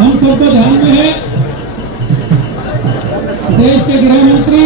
हम सबका ध्यान में है देश के गृह मंत्री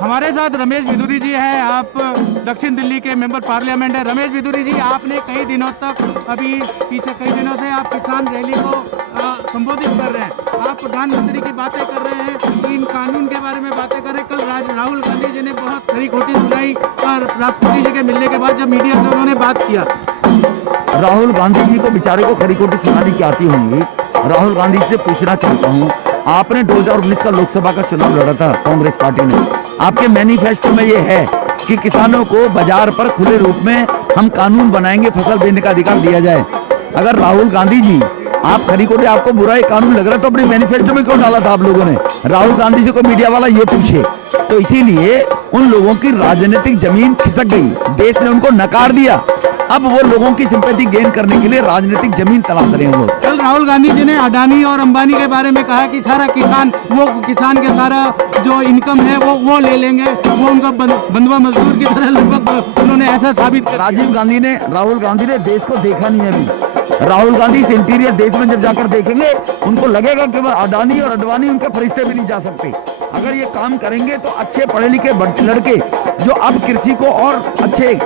हमारे साथ रमेश बिधूरी जी हैं। आप दक्षिण दिल्ली के मेंबर पार्लियामेंट हैं। रमेश बिधूरी जी, आपने कई दिनों तक पीछे कई दिनों से आप किसान रैली को संबोधित कर रहे हैं। आप प्रधानमंत्री की बातें कर रहे हैं, इन कानून के बारे में बातें कर रहे हैं। कल राहुल गांधी जी ने बहुत खरी खोटी सुनाई और राष्ट्रपति जी के मिलने के बाद जब मीडिया से उन्होंने बात किया। राहुल गांधी जी को बेचारे को खरी खोटी सुनानी की आती होंगी। राहुल गांधी से पूछना चाहता हूँ, आपने 2019 का लोकसभा का चुनाव लड़ा था कांग्रेस पार्टी ने। आपके मैनिफेस्टो में ये है कि किसानों को बाजार पर खुले रूप में हम कानून बनाएंगे, फसल बेचने का अधिकार दिया जाए। अगर राहुल गांधी जी आप खरी खोटी, आपको बुरा ही कानून लग रहा है तो अपने मैनिफेस्टो में क्यों डाला था आप लोगों ने? राहुल गांधी से कोई मीडिया वाला ये पूछे तो इसीलिए उन लोगों की राजनीतिक जमीन खिसक गई, देश ने उनको नकार दिया। अब वो लोगों की सिंपैथी गेन करने के लिए राजनीतिक जमीन तलाश रहे हैं लोग। कल राहुल गांधी जी ने अडानी और अंबानी के बारे में कहा कि सारा किसान के सारा जो इनकम है वो ले लेंगे, वो उनका बंधुआ मजदूर की तरह लगभग उन्होंने ऐसा साबित कर। राहुल गांधी ने देश को देखा नहीं है अभी। राहुल गांधी इस इंटीरियर देश में जब जाकर देखेंगे उनको लगेगा कि अडानी और अडवाणी उनके फरिश्ते भी नहीं जा सकते। अगर ये काम करेंगे तो अच्छे पढ़े लिखे लड़के जो अब कृषि को और अच्छे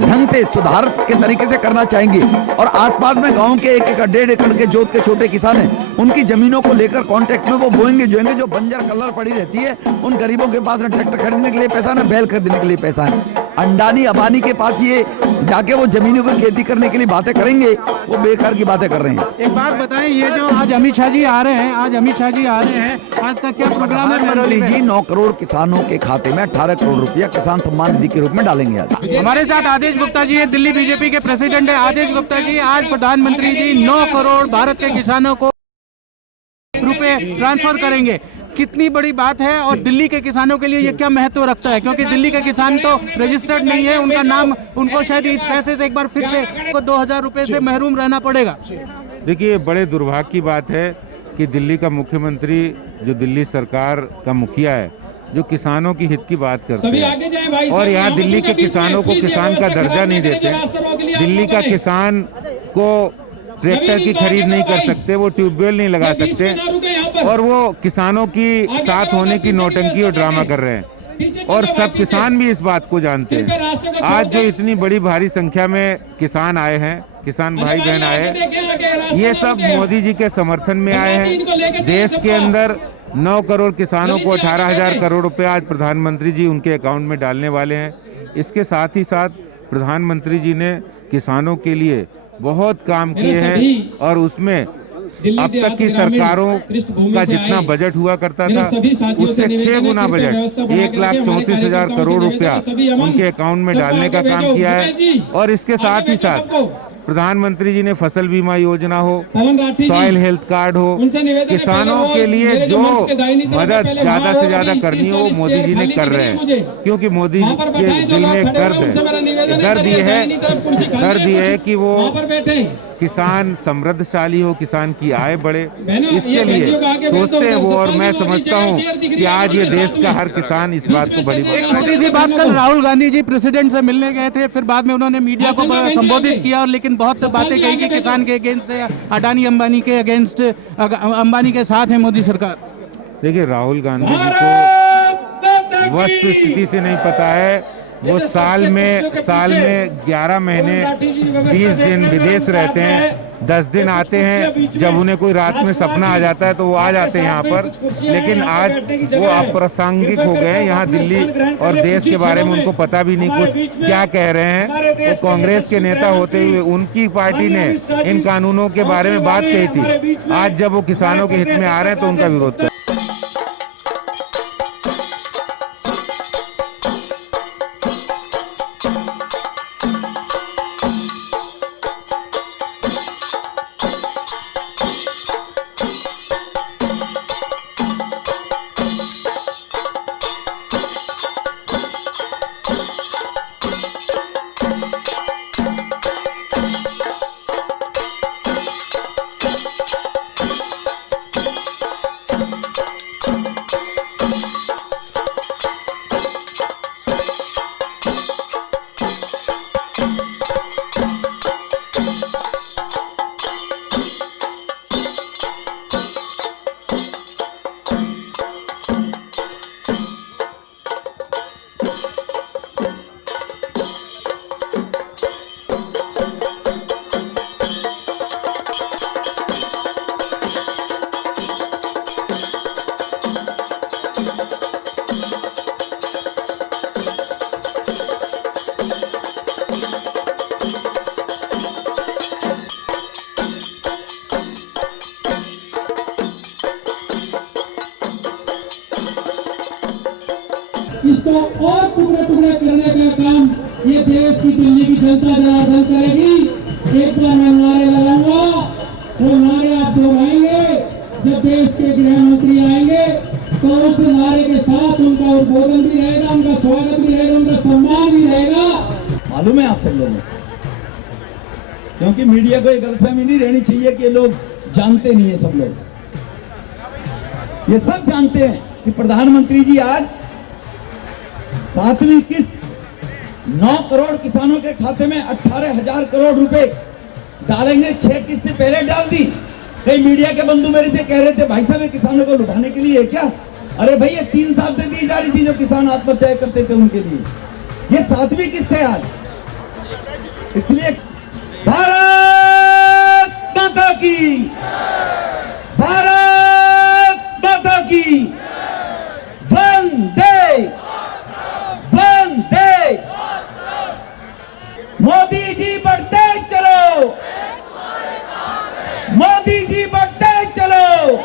ढंग से सुधार के तरीके से करना चाहेंगे और आसपास में गांव के 1 एकड़ 1.5 एकड़ के जोत के छोटे किसान हैं, उनकी जमीनों को लेकर कॉन्ट्रैक्ट में वो बोएंगे जो बंजर कलर पड़ी रहती है। उन गरीबों के पास न ट्रैक्टर खरीदने के लिए पैसा, न बैल खरीदने के लिए पैसा है। अंडानी अबानी के पास ये जाके वो जमीनों की खेती करने के लिए बातें करेंगे, वो बेकार की बातें कर रहे हैं। एक बात बताएं, ये जो आज अमित शाह जी आ रहे हैं, आज का क्या प्रोग्राम है? प्रधानमंत्री जी 9 करोड़ किसानों के खाते में 18 करोड़ रुपया किसान सम्मान निधि के रूप में डालेंगे। आज हमारे साथ आदेश गुप्ता जी है, दिल्ली बीजेपी के प्रेसिडेंट है। आदेश गुप्ता जी, आज प्रधानमंत्री जी 9 करोड़ भारत के किसानों को रुपए ट्रांसफर करेंगे, कितनी बड़ी बात है और दिल्ली के किसानों के लिए ये क्या महत्व रखता है? क्योंकि दिल्ली के किसान तो रजिस्टर्ड नहीं है, उनका नाम, उनको शायद इस पैसे से एक बार फिर से 2000 रुपए से महरूम रहना पड़ेगा। देखिए, बड़े दुर्भाग्य की बात है कि दिल्ली का मुख्यमंत्री, जो दिल्ली सरकार का मुखिया है, जो किसानों की हित की बात करते सभी हैं आगे जाएं भाई और साहब, यहाँ यहाँ दिल्ली पे के बीच में, किसानों को प्लीज ये किसान का व्यवस्था दर्जा खराब नहीं करें, देते जो रास्ता रोक लिया, दिल्ली आप का करें। किसान को ट्रैक्टर नवीन की इनको आगे खरीद नहीं करो कर भाई। सकते, वो ट्यूबवेल नहीं लगा ये बीच सकते में ना रुके यहाँ पर। और वो किसानों की आगे साथ करो, होने उधर की पीछे की नौटंकी और व्यवस्था ड्रामा देखें। कर रहे हैं पीछे चलो और भाई, सब पीछे। किसान भी इस बात को जानते फिर पे हैं। रास्ते को छोड़ आज जो दें। इतनी बड़ी भारी संख्या में किसान आए हैं, किसान अरे भाई बहन आए आगे हैं, देखें, आगे रास्ते ये ना सब रुके। मोदी जी के समर्थन में आए गंगा जी इनको लेके हैं। चलिए देश के सबको। अंदर 9 करोड़ किसानों को ललित जी आगे 18,000 देखें। करोड़ रुपए आज प्रधानमंत्री जी उनके अकाउंट में डालने वाले हैं। इसके साथ ही साथ प्रधानमंत्री जी ने किसानों के लिए बहुत काम मेरे किए हैं सभी और उसमें दिल्ली अब तक देहात की ग्रामीण सरकारों पृष्ठभूमि का से जितना आए बजट हुआ करता मेरे था सभी साथियों से उससे 6 निवेदन है, गुना कृपया बजट व्यवस्था बना के रखें। हमारे 1,34,000 कार्यकर्ताओं से करोड़ निवेदन रुपया है, सभी अमन, उनके अकाउंट में सबको डालने का आगे काम भेजो, किया भूपेश जी, है और इसके आगे साथ ही भेजो साथ सबको। प्रधानमंत्री जी ने फसल बीमा योजना हो, पवन राठी जी, सॉइल हेल्थ कार्ड हो, उनसे निवेदन है, किसानों पहले वो के लिए मेरे जो मंच के दाहिनी तरफ है, मदद पहले ज्यादा वहाँ से और ज्यादा अभी करनी हो 30-40 मोदी जी चेयर ने खाली कर दिख रहे रही है मुझे। हैं क्योंकि मोदी वहाँ पर के बैठाएं, जो दिल लोग में खड़े हुए दर्द हैं, उनसे मेरा निवेदन है, है, दर्द इधर ये दाहिनी तरफ कुर्सी है, खाली दर्द ये है कि वो वहाँ पर बैठे। किसान समृद्धशाली हो, किसान की आय बढ़े, बहनों, इसके ये लिए बच्चियों को आगे भेज दो, सोचते हैं उधर वो से और मैं पानी वाली समझता जगह हूँ चेयर दिख रही कि है, आज ये आगे देश साथ का में। हर किसान इस बीच बात में को बड़ी चलिए, बात रास्ते मोदी जी से बात बहनों कल को। राहुल गांधी जी प्रेसिडेंट से मिलने गए थे, फिर बाद में उन्होंने मीडिया को चंदा बहन जी संबोधित आगे। किया और लेकिन बहुत से बातें सफाई कही आगे कि भेजो। किसान के अगेंस्ट है, अडानी अंबानी के अगेंस्ट, अंबानी के साथ है मोदी सरकार। देखिए राहुल गांधी जी को भारत माता की। वस्तु स्थिति से नहीं पता है, वो साल में 11 महीने 20 दिन विदेश रहते हैं, 10 दिन आते हैं, जब उन्हें कोई रात में सपना आ जाता है तो वो आ जाते हैं यहाँ पर, लेकिन आज वो अप्रासंगिक हो गए हैं। यहाँ दिल्ली और देश के बारे में उनको पता भी नहीं कुछ क्या कह रहे हैं। वो कांग्रेस के नेता होते हुए उनकी पार्टी ने इन कानूनों के बारे में बात कही थी, आज जब वो किसानों के हित में आ रहे हैं तो उनका विरोध कर इसको और टुकड़े टुकड़े करने का काम ये देश की दिल्ली की जनता जनार्दन करेगी। एक बार मैं नारे लगाऊंगा, वो नारे आप दोहराएंगे। जब देश के गृह मंत्री आएंगे तो उस नारे के साथ उनका उद्बोधन भी रहेगा, उनका स्वागत भी रहेगा, उनका सम्मान भी रहेगा। मालूम है आप सब लोगों को, क्योंकि मीडिया को एक गलतफहमी नहीं रहनी चाहिए कि ये लोग जानते नहीं है। सब लोग ये सब जानते हैं कि प्रधानमंत्री जी आज 7वीं किस्त 9 करोड़ किसानों के खाते में 18,000 करोड़ रुपए डालेंगे। 6 किस्तें पहले डाल दी। कई मीडिया के बंधु मेरे से कह रहे थे भाई साहब ये किसानों को लुभाने के लिए है क्या? अरे भाई ये 3 साल से दी जा रही थी जो किसान आत्महत्या करते थे उनके लिए। ये 7वीं किस्त है आज। इसलिए भारत माता की, भारत माता की, वंदे वंदे। मोदी जी बढ़ते चलो, मोदी जी बढ़ते चलो,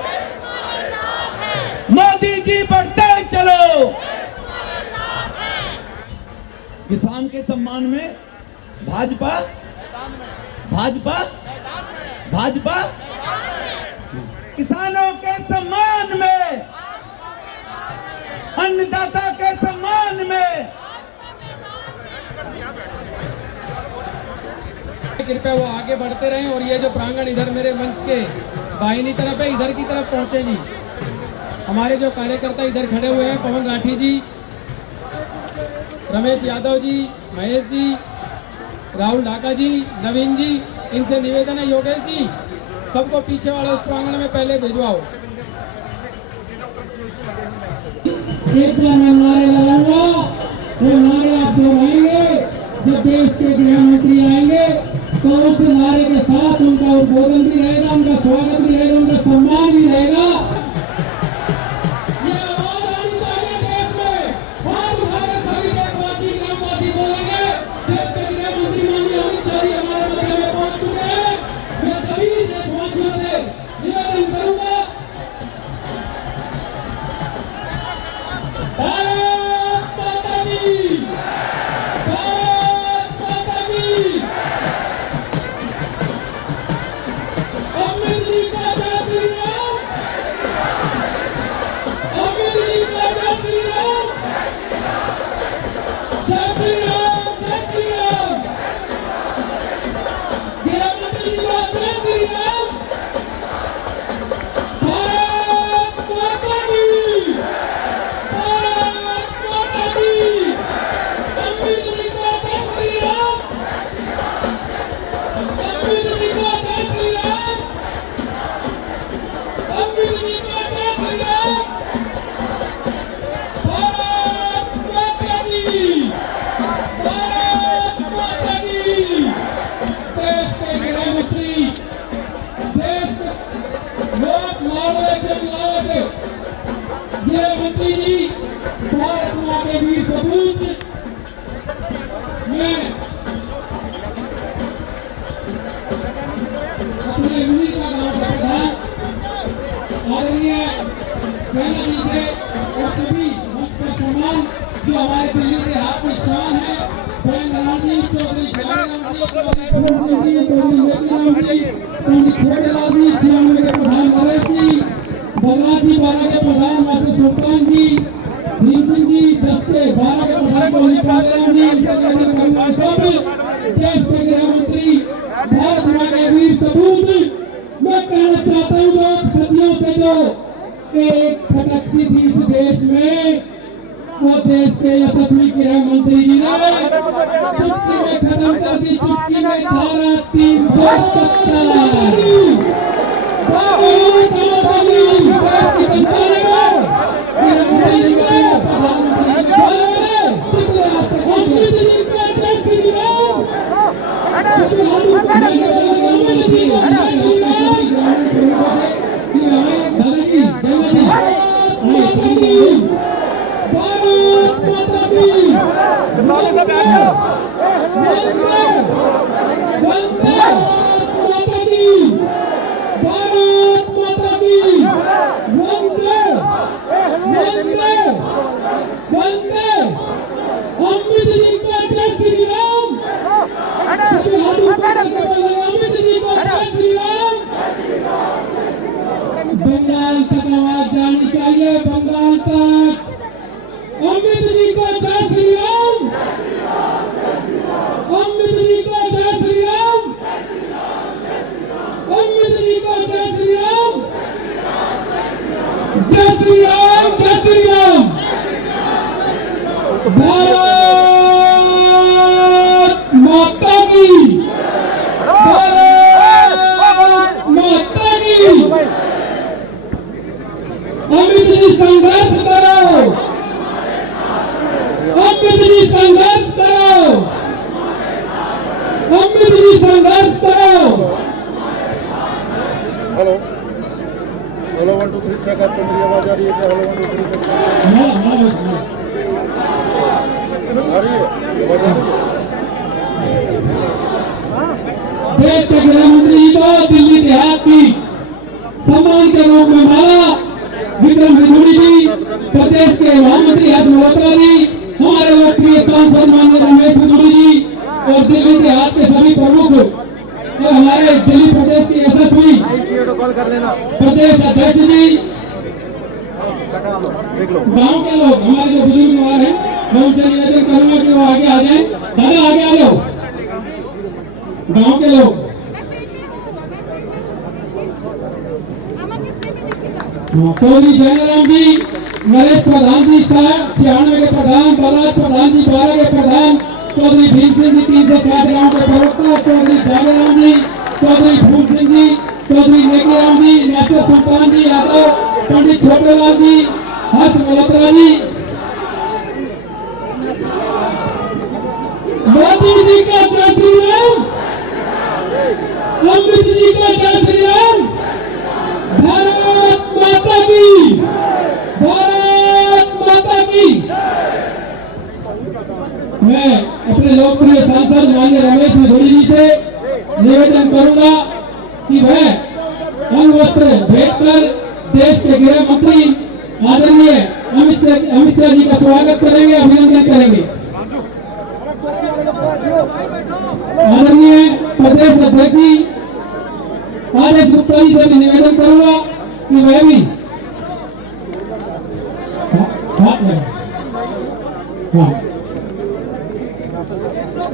मोदी जी बढ़ते चलो। किसान के सम्मान में भाजपा भाजपा भाजपा, किसानों के सम्मान में, अन्नदाता के सम्मान में। कृपया वो आगे बढ़ते रहें और ये जो प्रांगण इधर मेरे मंच के दाहिनी तरफ है, इधर की तरफ पहुंचे जी। हमारे जो कार्यकर्ता इधर खड़े हुए हैं, पवन राठी जी, रमेश यादव जी, महेश जी, राहुल ढाका जी, नवीन जी, इनसे निवेदन है, योगेश जी, सबको पीछे वाले उस प्रांगण में पहले भिजवाओ। एक बार मैं नारे लगाऊंगा, वो नारे आप दोहराएंगे। जब देश के गृह मंत्री आएंगे तो उस नारे के साथ उनका उद्बोधन भी रहेगा, उनका स्वागत भी रहेगा, उनका सम्मान भी रहेगा। ये आवाज आनी चाहिए देश में। हाथ उठाकर सभी देशवासी, ग्रामवासी बोलेंगे, देश के गृह मंत्री माननीय अमित शाह जी हमारे मध्य में पहुंच चुके हैं। मैं सभी देशवासियों से निवेदन करूंगा, भारत माता की, भारत माता की, अमित जी का जय श्री राम, अमित जी का जय श्री राम, जय श्री राम, जय श्री राम, गृह मंत्री जी का जय श्री राम, भारत माता की, भारत माता की, अमित जी का जय श्री राम, अमित जी का जय श्री राम, अमित जी का जय श्री राम, भारत माता की, भारत माता की। देश के गृह मंत्री, देश लोक लाडले जननायक गृह मंत्री जी, भारत माँ के वीर सपूत, मैं अपने मुनि का गांव का प्रधान आदरणीय सेना जी से और सभी मंच पर समान जो हमारे दिल्ली के हाथ में शान है, प्रेमराम जी, चौधरी जयराम जी, चौधरी पूर्ण सिंह जी, चौधरी लेकीराम जी, पंडित छोटेलाल जी, 96 के प्रधान नरेश जी, बलराज जी 12 के प्रधान मास्टर सुल्तान जी, भीम सिंह जी 10 के 12 के प्रधान चौधरी पालेराम जी, इनसे निवेदन करूंगा सब देश के गृह मंत्री, भारत माँ के वीर सपूत, मैं कहना चाहता हूँ जो सदियों से जो एक खटक सी थी इस देश में, वो देश के यशस्वी गृह मंत्री जी ने चुटकी में खत्म कर दी, चुटकी में धारा 370। देश की जनता ने गृह मंत्री जी का, प्रधानमंत्री जी का, अमित जी का जय श्री राम, अमित जी का जय श्री राम, दादाजी, दादाजी, माता की, भारत माता की, वंदे वंदे माता की, भारत माता की, वंदे वंदे वंदे, अमित जी का जय श्री राम, सभी हाथ ऊपर करके बोलेंगे, अमित जी का जय श्री राम। बंगाल तक आवाज जानी चाहिए, बंगाल तक, अमित जी का जय श्री राम, अमित जी का जय श्री राम, अमित जी का जय श्री राम, जय श्री राम, जय श्री राम, भारत माता की, भारत माता की। अमित जी संघर्ष करो, अमित जी संघर्ष करो, अमित जी संघर्ष करो। हेलो हेलो 1 2 3 चेक आप मेरी आवाज आ रही है? हेलो 1 2 3 चेक आ रही है? आवाज आ रही है? देश के गृह मंत्री जी को दिल्ली देहात की सम्मान के रूप में माला विक्रम विधुड़ी जी, प्रदेश के महामंत्री हर्ष मल्होत्रा जी, हमारे लोकप्रिय सांसद माननीय रमेश विधुड़ी जी और दिल्ली देहात के सभी प्रमुख और हमारे दिल्ली प्रदेश के यशस्वी प्रदेश अध्यक्ष जी, गांव के लोग, हमारे जो बुजुर्ग हैं, मैं उनसे निवेदन करूंगा कि वो आगे आ जाएं। दादा आगे आ जाओ, गांव के लोग चौधरी जयराम जी, नरेश प्रधान जी 96 के प्रधान, बलराज प्रधान जी 12 के प्रधान, चौधरी भीम सिंह जी 360 गांव के प्रवक्ता, चौधरी जयराम जी, चौधरी फूल सिंह जी, चौधरी नेकीराम जी, मास्टर सुल्तान जी यादव, पंडित छोटेलाल जी, हर्ष मल्होत्रा जी, मोदी जी का जय श्री राम, अमित जी का जय श्री राम, भारत माता की, भारत माता की। मैं अपने लोकप्रिय सांसद माननीय रमेश विधुरी जी से निवेदन करूंगा कि वह अंग वस्त्र भेंट कर देश के गृह मंत्री आदरणीय अमित शाह जी का स्वागत करेंगे, अभिनंदन करेंगे। आदरणीय प्रदेश अध्यक्ष जी आदेश गुप्ता जी से भी निवेदन करूंगा कि वह भी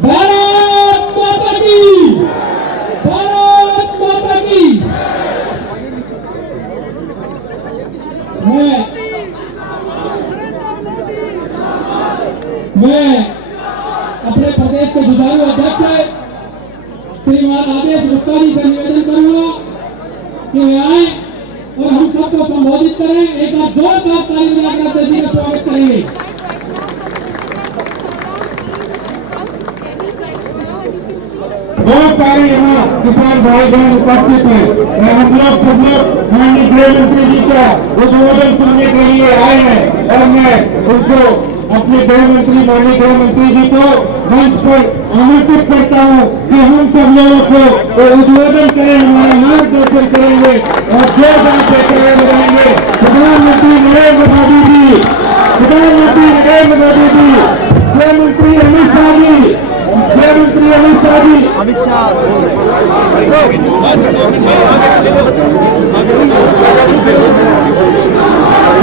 भारत माता की, भारत माता की। मैं अपने प्रदेश के जुझारू अध्यक्ष श्रीमान आदेश गुप्ता जी से निवेदन करूंगा कि वे आए और हम सबको संबोधित करें। एक बार जोरदार ताली बजाकर अध्यक्ष जी का स्वागत करेंगे। बहुत सारे यहाँ किसान भाई बहन उपस्थित हैं। हम लोग सब लोग माननीय गृह मंत्री जी का उद्बोधन सुनने के लिए आए हैं और मैं उनको अपने गृह मंत्री माननीय गृह मंत्री जी को मंच पर आमंत्रित करता हूँ कि हम सब लोगों को उद्बोधन करें, हमारा मार्गदर्शन करेंगे और जोरदार से तालियां बजाएंगे। प्रधानमंत्री नरेंद्र मोदी जी, प्रधानमंत्री नरेंद्र मोदी जी, गृह मंत्री अमित शाह जी, गृह मंत्री अमित शाह जी,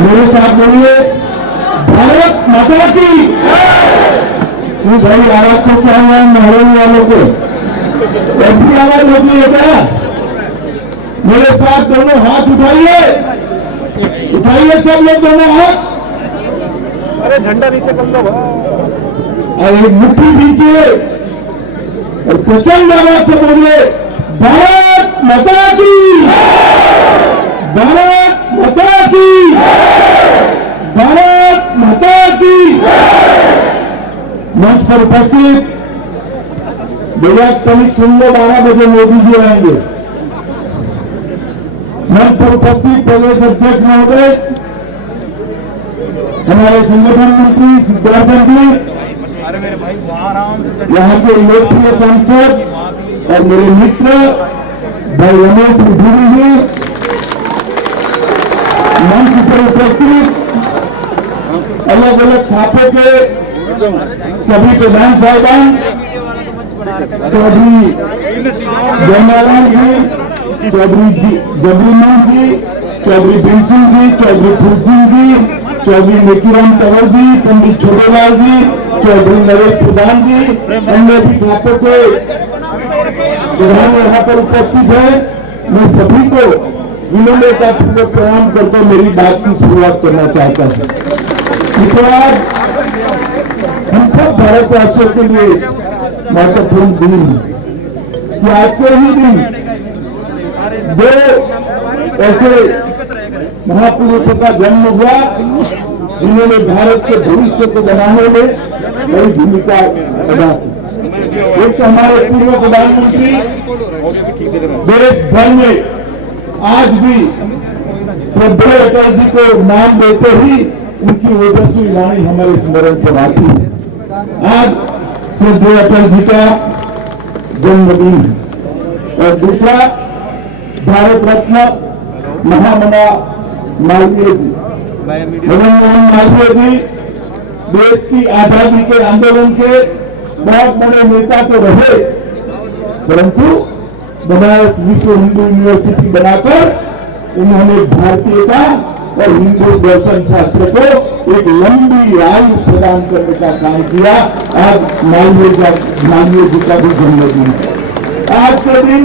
मेरे साथ बोलिए भारत माता की। भाई आवाज को क्या हुआ महरों वालों को? ऐसी आवाज होती है क्या? मेरे साथ दोनों हाथ उठाइए, उठाइए सब लोग दोनों हाथ। अरे झंडा नीचे कर लो। और एक मुट्ठी नीचे और प्रचंड आवाज से बोलिए भारत माता की, भारत माता की, भारत माता की। मंच पर उपस्थित भैया कभी सुन लो, 12 बजे मोदी जी आएंगे। मंच पर उपस्थित प्रदेश अध्यक्ष महोदय, हमारे संगठन मंत्री सिद्धार्थ जी, यहाँ के लोकप्रिय सांसद और मेरे मित्र भाई रमेश विधुरी जी, मंच पर उपस्थित अलग अलग खातों के सभी प्रधान साहिबान, चौधरी जयमालाल जी, चौधरी जबरीमान जी, चौधरी भीम सिंह जी, चौधरी फूल सिंह जी, चौधरी नेकीराम तंवर जी, पंडित छोटेलाल जी, चौधरी नरेश प्रधान जी, अन्य भी खातों के प्रधान यहाँ पर उपस्थित है। मैं सभी को विनम्रता पूर्वक प्रणाम करके मेरी बात की शुरुआत करना चाहता हूँ। आज हम सब भारतवासियों के लिए महत्वपूर्ण दिन कि आज के ही दिन दो ऐसे महापुरुषों का जन्म हुआ जिन्होंने भारत के भविष्य को बनाने में बड़ी भूमिका अदा की। एक हमारे पूर्व प्रधानमंत्री देश भर में आज भी श्रद्धेय अटल जी को नाम देते ही उनकी ओजस्वी वाणी हमारे स्मरण पर आती है। आज श्रद्धेय अटल जी का जन्मदिन है। और दूसरा, भारत रत्न महामना मालवीय जी, मदन मोहन मालवीय जी देश की आजादी के आंदोलन के बहुत बड़े नेता तो रहे, परंतु बनारस विश्व हिंदू यूनिवर्सिटी बनाकर उन्होंने भारतीयता और हिंदू दर्शन शास्त्र को एक लंबी आयु प्रदान करने का काम किया। आज मालवीय जी का भी जन्मदिन है। आज के दिन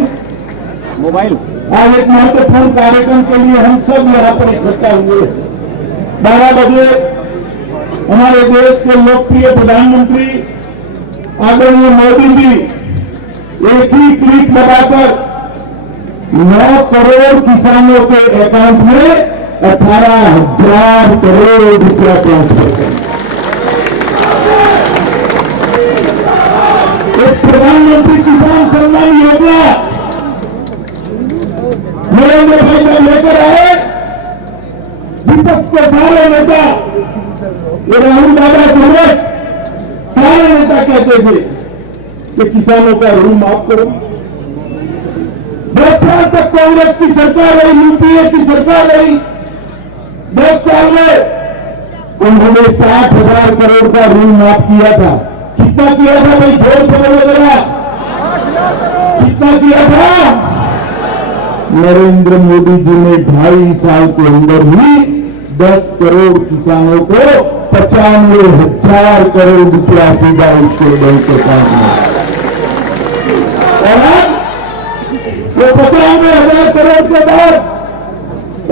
आज एक महत्वपूर्ण कार्यक्रम के लिए हम सब यहाँ पर इकट्ठा हुए। 12 बजे हमारे देश के लोकप्रिय प्रधानमंत्री आदरणीय मोदी जी एक ही क्लिक दबाकर 9 करोड़ किसानों के अकाउंट में 18,000 करोड़ रुपया ट्रांसफर करें। प्रधानमंत्री किसान सम्मान योजना नरेंद्र भाई जब लेकर आए, विपक्ष के सारे नेता, ये राहुल दादा समेत सारे नेता कहते थे कि किसानों का ऋण माफ करो। 10 साल तक कांग्रेस की सरकार रही, यूपीए की सरकार रही। 10 साल में उन्होंने 60,000 करोड़ का ऋण माफ किया था। कितना किया था भाई, जोर से बोलो जरा, कितना किया था? नरेंद्र मोदी जी ने 2.5 साल के अंदर ही 10 करोड़ किसानों को 95,000 करोड़ रुपया सीधा उसके बैंक अकाउंट में। और आज वो 95,000 करोड़ के बाद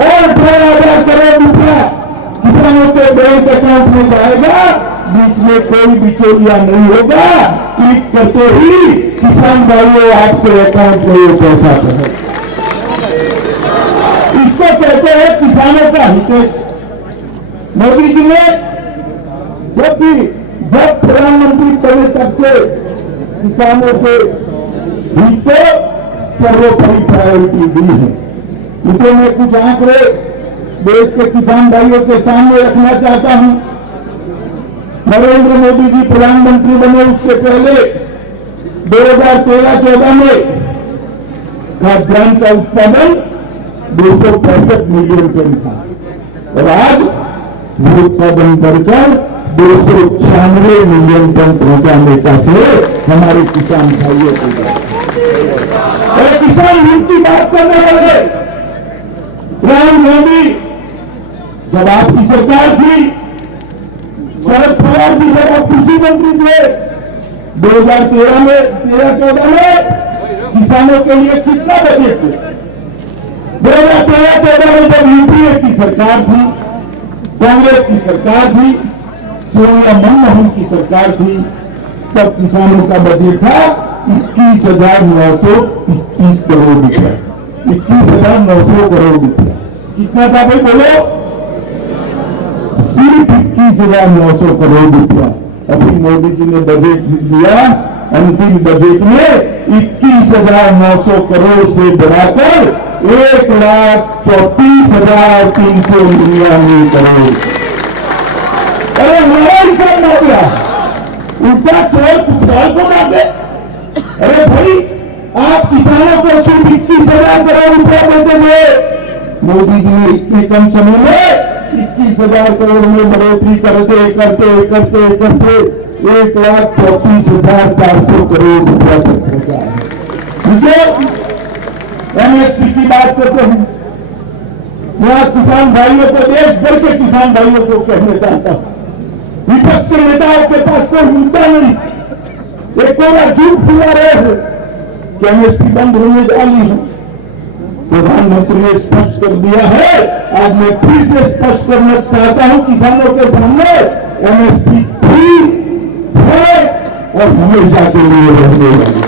और 18,000 करोड़ रुपया किसानों के बैंक अकाउंट में जाएगा। बीच में कोई बिचौलिया नहीं होगा। क्लिक करते ही किसान भाइयों आपके अकाउंट में वो पैसा करेगा। इसको कहते हैं किसानों का हितैष। मोदी जी ने जब प्रधानमंत्री बने तब से किसानों के हित को सर्वोपरि प्रायोरिटी दी है। इनको मैं कुछ आंकड़े देश के किसान भाइयों के सामने रखना चाहता हूं। नरेंद्र मोदी जी प्रधानमंत्री बने उससे पहले 2013-14 में खाद्यान्न का उत्पादन 265 मिलियन टन था और आज वो उत्पादन बढ़कर 296 मिलियन टन पहुंचाने का श्रेय हमारे किसान भाइयों को। और किसान हित की बात करने वाले राहुल गांधी, जब आपकी सरकार थी, शरद पवार जी जब आप कृषि मंत्री थे, 2013 में 13-14 में किसानों के लिए कितना बजट थे? 2013-14 में जब यूपीए की सरकार थी, कांग्रेस की सरकार थी, सोनिया मनमोहन की सरकार थी, तब किसानों का बजट था 21,921 करोड़ रुपया। 21,900 करोड़ रुपया कितना था भाई बोलो? सिर्फ 21,900 करोड़ रुपया। अभी मोदी जी ने बजट दिया, अंतिम बजट में 21,900 करोड़ से बढ़ाकर 1,34,399 करोड़। अरे हमारा हिसाब हो गया, उसका चोर कुटवाल को डाले। अरे भाई, आप किसानों को सिर्फ 21,000 करोड़ रुपया देते थे, मोदी जी ने इतने कम समय में 21,000 करोड़ में बढ़ोतरी करते करते करते करते 1,34,400 करोड़ रुपया तक पहुंचा है। एमएसपी की बात करते हैं। मैं किसान भाइयों को, देश भर के किसान भाइयों को कहना चाहता हूं, विपक्ष के नेताओं के पास कोई मुद्दा नहीं, एक पूरा झूठ फैला रहे हैं कि एमएसपी बंद होने वाली है। प्रधानमंत्री ने स्पष्ट कर दिया है। आज मैं फिर से स्पष्ट करना चाहता हूं किसानों के सामने, एमएसपी फ्री है और हमेशा के लिए रहने वाली।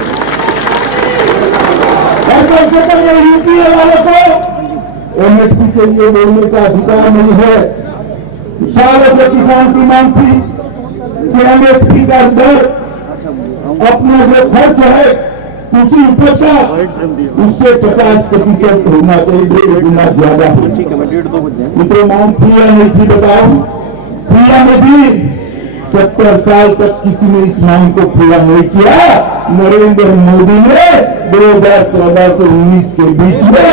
और कम से कम यूपीए वालों को एमएसपी के लिए बोलने का अधिकार नहीं है। सालों से किसान की मांग थी कि एमएसपी का दर अपना जो खर्च है कृषि उपज का उससे 50% होना चाहिए, 1.5 गुना ज्यादा हो। इतनी मांग थी या नहीं थी बताओ? थी या नहीं थी? 70 साल तक किसी ने इस मांग को पूरा नहीं किया। नरेंद्र मोदी ने 2014 से 19 के बीच में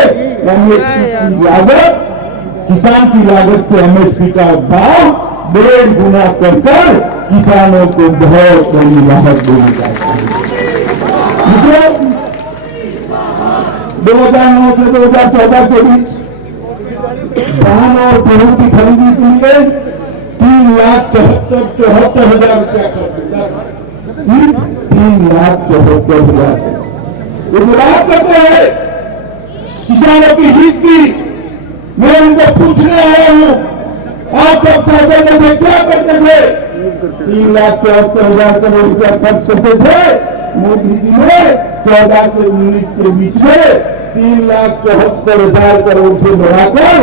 एमएसपी की लागत, किसान की लागत से एमएसपी का भाव 1.5 गुना कर किसानों को बहुत बड़ी राहत देना चाहता है। 2009 से 2014 के बीच धान और गेहूं की खरीदी के लिए 3,74,000 रुपया खर्च हुआ। सिर्फ 3,74,000। बात करते हैं किसानों की हित की। मैं उनको पूछने आया हूं, आप जब शासन में क्या करते थे? 3,74,000 करोड़ रुपया खर्च करते थे। मोदी जी ने 14 से 19 के बीच में 3,74,000 करोड़ से बढ़ाकर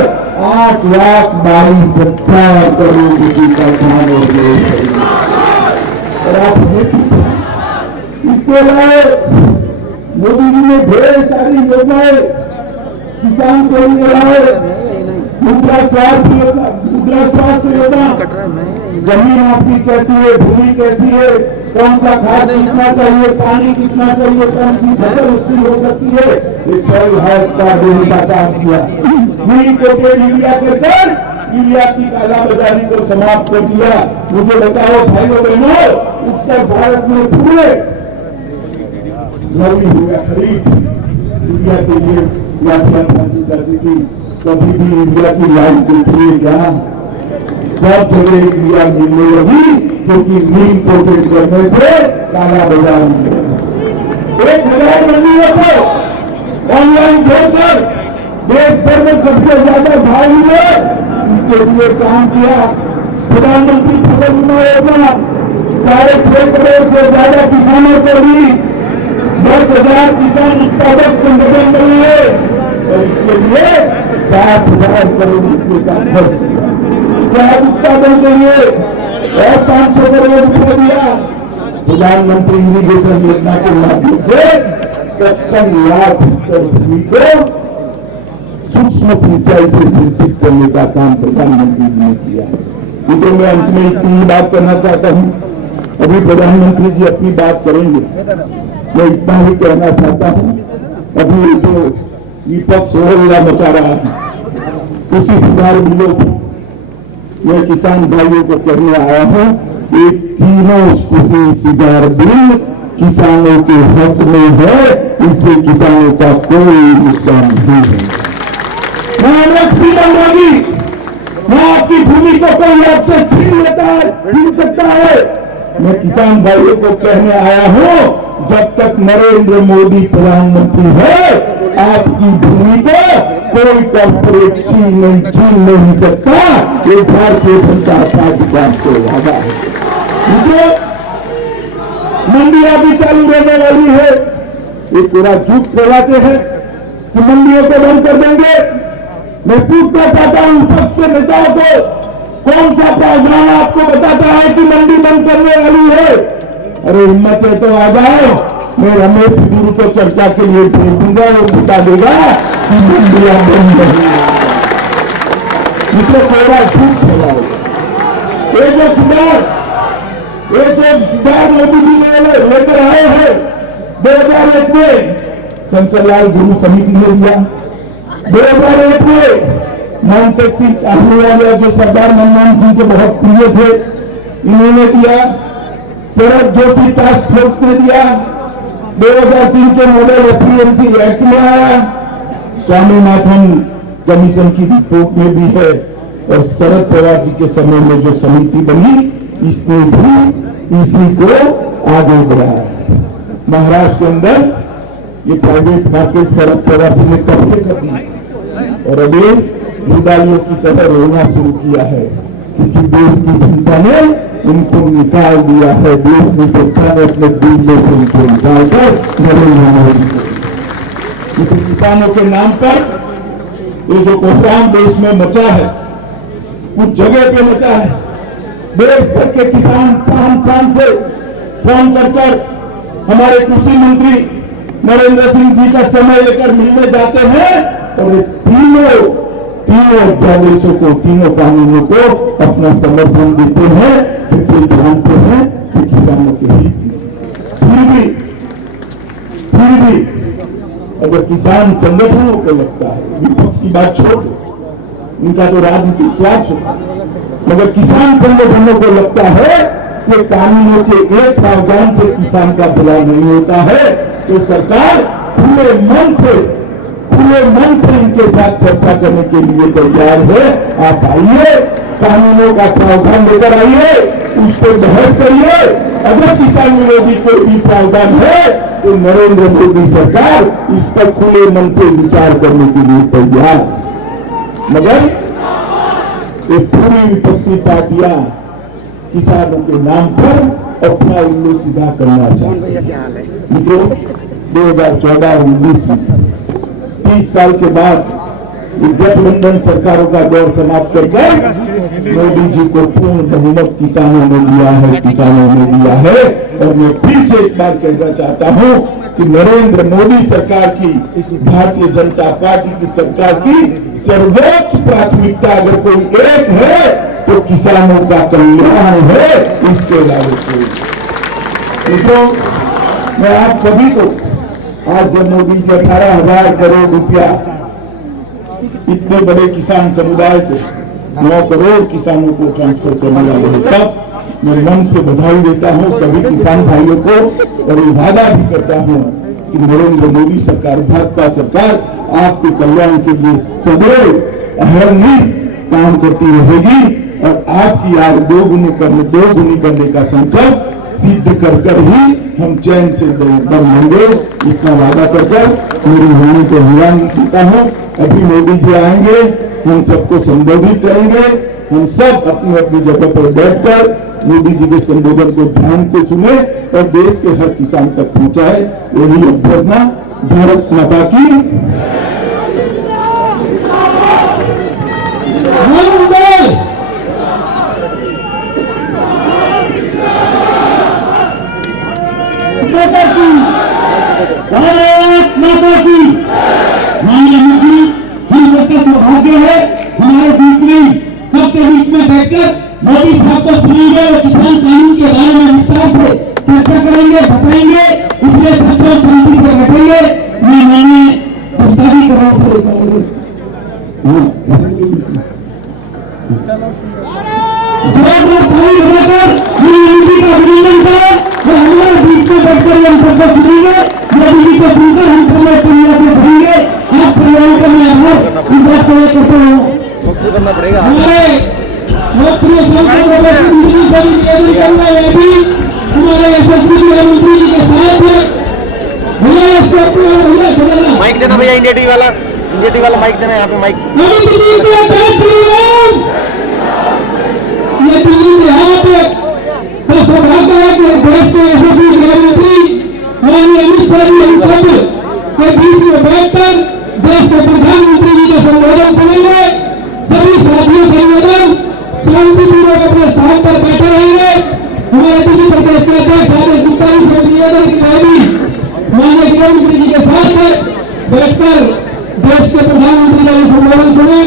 8,22,000 करोड़ रुपये का काम हो गया। और आप हमें पूछा, इसके अलावा मोदी जी ने ढेर सारी योजनाएं किसान के लिए लाए। मुद्रा स्वास्थ्य योजना, जमीन आपकी कैसी है, भूमि कैसी है, कौन सा खाद कितना चाहिए, पानी कितना चाहिए, कौन सी फसल अच्छी हो सकती है, ये सॉइल हेल्थ कार्ड देने का काम किया। नहीं कोटेड यूरिया के कर यूरिया की कालाबाजारी को समाप्त कर दिया। मुझे बताओ भाइयों बहनों, उत्तर भारत में पूरे रबी हो गया खरीफ यूरिया के लिए जाती थी। कभी भी यूरिया की लाइन देखिए क्या, सब जगह यूरिया मिलने लगी क्योंकि नीम कोटेड करने से काला बाजार मिले। 1,000 मंडियों को ऑनलाइन जोड़कर देश भर में सबसे ज्यादा भाव मिले, इसके लिए काम किया। प्रधानमंत्री फसल बीमा योजना 6.5 करोड़ से ज्यादा किसानों को भी 10,000 किसान उत्पादक संगठन बनाए और इसके लिए 7,000 करोड़ रुपये का खर्च किया। शहद उत्पादन के लिए और 500 करोड़ रुपये दिया। प्रधानमंत्री इरिगेशन योजना के माध्यम से 55 लाख हेक्टेयर भूमि को सूक्ष्म सिंचाई से सिंचित करने का काम प्रधानमंत्री ने किया। तो मैं अंत में इतनी बात करना चाहता हूँ। अभी प्रधानमंत्री जी अपनी बात करेंगे, मैं इतना ही कहना चाहता हूँ। अभी जो विपक्ष होगा मचा रहा है, उसी सुधार बिलों को मैं किसान भाइयों को कहने आया हूँ, ये तीनों सुधार बिल किसानों के हक में है, इससे किसानों का कोई नुकसान नहीं है। मैं एमएसपी बनवागी, मैं आपकी भूमि को कोई आपसे छीन लेता है, छीन सकता है। मैं किसान भाइयों को कहने आया हूँ, जब तक नरेंद्र मोदी प्रधानमंत्री है, आपकी भूमि को कोई कॉर्पोरेट छीन नहीं सकता। ये भारतीय जनता पार्टी का आपको वादा है। मंडियां भी चालू रहने वाली है, ये पूरा झूठ फैलाते हैं कि मंडियों को बंद कर देंगे। मैं पूछना चाहता हूं विपक्ष के नेताओं को, कौन सा प्रावधान आपको बताता है कि मंडी बंद करने वाली है? अरे हिम्मत है तो आ जाओ, मैं रमेश गुरु को चर्चा के लिए भेजूंगा, वो बता देगा कि मंडियां बंद नहीं। इसको थोड़ा झूठ फैलाओ। ये जो सुधार मोदी जी ने लेकर आए हैं 2001 में, शंकरलाल गुरु समिति ने दिया। 2001 में मोहनतेज सिंह आहलूवालिया जो सरदार मनमोहन सिंह के बहुत प्रिय थे, इन्होंने दिया। शरद जोशी टास्क फोर्स ने दिया। 2003 के मॉडल एफपीएमसी एक्ट में आया। स्वामीनाथन कमीशन की रिपोर्ट में भी है। और शरद पवार जी के समय में जो समिति बनी, इसने भी इसी को आगे बढ़ाया। महाराष्ट्र के अंदर ये प्राइवेट मार्केट शरद पवार जी ने कब्जे कर दी और अभी मुदालियों की तरह रोना शुरू किया है, क्योंकि देश की जनता ने इनको निकाल दिया है। देश ने जनता ने अपने दिल में से इनको निकालकर नरेंद्र मोदी को किसानों के नाम पर ये जो कोहराम देश में मचा है, कुछ जगह पे मचा है। देश भर के किसान शान से फोन कर हमारे कृषि मंत्री नरेंद्र सिंह जी का समय लेकर मिलने जाते हैं और ये तीनों अध्यादेशों को, तीनों कानूनों को अपना समर्थन देते हैं, क्योंकि जानते हैं कि किसानों के हित में। फिर भी अगर किसान संगठनों को लगता है, विपक्ष की बात छोड़ दो, उनका तो राजनीतिक स्वार्थ होता है, मगर किसान संगठनों को लगता है कि कानूनों के एक प्रावधान से किसान का भला नहीं होता है, तो सरकार खुले मन से इनके साथ चर्चा करने के लिए तैयार है। आप आइए, कानूनों का प्रावधान लेकर आइए, उस पर बहस करिए। अगर किसान विरोधी कोई भी प्रावधान है तो नरेंद्र मोदी सरकार इस पर खुले मन से विचार करने के लिए तैयार। मगर ये पूरी विपक्षी पार्टियां किसानों के नाम पर अपना उल्लू सीधा करना चाहते हैं। मित्रों, 2014-19 में 30 साल के बाद ये गठबंधन सरकारों का दौर समाप्त करके मोदी जी को पूर्ण बहुमत किसानों ने दिया है। और मैं फिर से एक बार कहना चाहता हूं कि नरेंद्र मोदी सरकार की, भारतीय जनता पार्टी की सरकार की सर्वोच्च प्राथमिकता अगर कोई एक है तो किसानों का कल्याण है, इसके अलावा कोई। मित्रों, मैं आप सभी को आज जब मोदी जी 18,000 करोड़ रुपया इतने बड़े किसान समुदाय को 9 करोड़ किसानों को ट्रांसफर करने वाले हैं, तब मैं मन से बधाई देता हूं सभी किसान भाइयों को और ये वादा भी करता हूं कि नरेंद्र मोदी सरकार, भाजपा सरकार आपके कल्याण के लिए सदैव अहर्निश काम करती रहेगी और आपकी आय दोगुनी करने का संकल्प सिद्ध कर ही हम चैन से दम लेंगे। इतना वादा कर मेरी वाणी को विराम देता हूँ। अभी मोदी जी आएंगे, हम सबको संबोधित करेंगे। हम सब अपनी अपनी जगह पर बैठकर मोदी जी के संबोधन को ध्यान से सुने और देश के हर किसान तक पहुंचाए। यही अभ्यर्थना। भारत माता की भारत माता की। माननीय मुख्यमंत्री ही का सौभाग्य है हमारे बीच में, सबके बीच में बैठकर मोदी साहब को सुनेंगे और किसान कानून के बारे में विस्तार से चर्चा करेंगे, बताएंगे। इसलिए सब लोग शांति से बैठेंगे। मैं माननीय गुस्ताखी कर रहा हूँ पानी बनाकर मोदी का अभिनंदन करें। वो हमारे बीच में बैठकर हम सबको सुनेंगे, मोदी जी को सुनकर हम सब लोग परिवार से भरेंगे। आप परिवारों का मैं आभार इस बात को करता हूँ। हमारे लोकप्रिय हमारे यशस्वी मंत्री जी के साथ माइक देना भैया, इंडिया टीवी वाला माइक देना, यहाँ पे माइक। ये दिल्ली देहात तो सौभाग्य है कि देश के यशस्वी गृहमंत्री माननीय अमित शाह जी हम सब के बीच में बैठकर देश के प्रधानमंत्री जी के संबोधन सुनेंगे। सभी साथियों से निवेदन, शांतिपूर्वक अपने स्थान पर बैठे रहेंगे। हमारे दिल्ली प्रदेश के अध्यक्ष आदि सुल्तानी से निवेदन की भाई माननीय गृहमंत्री जी के साथ बैठकर देश के प्रधानमंत्री जी का संबोधन सुने।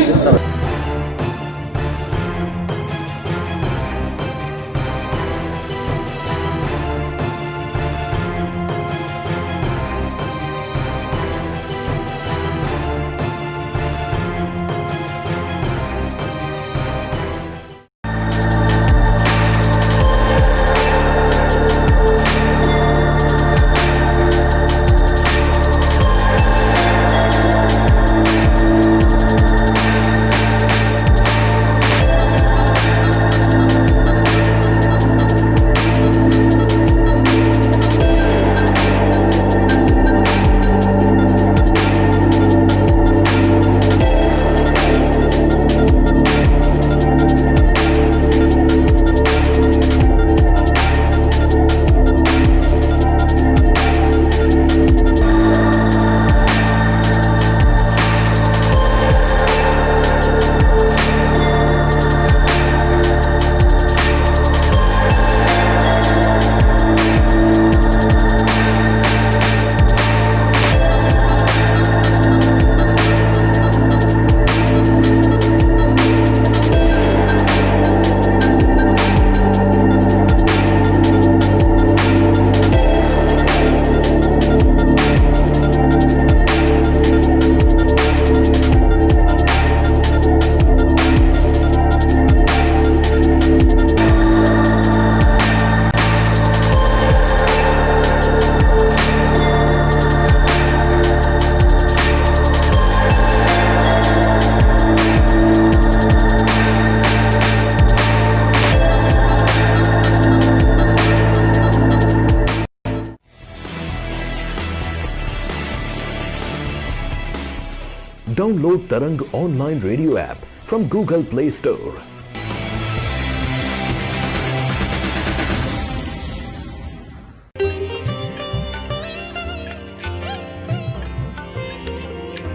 Download Tarang online radio app from Google Play Store.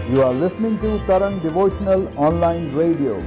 You are listening to Tarang Devotional Online Radio.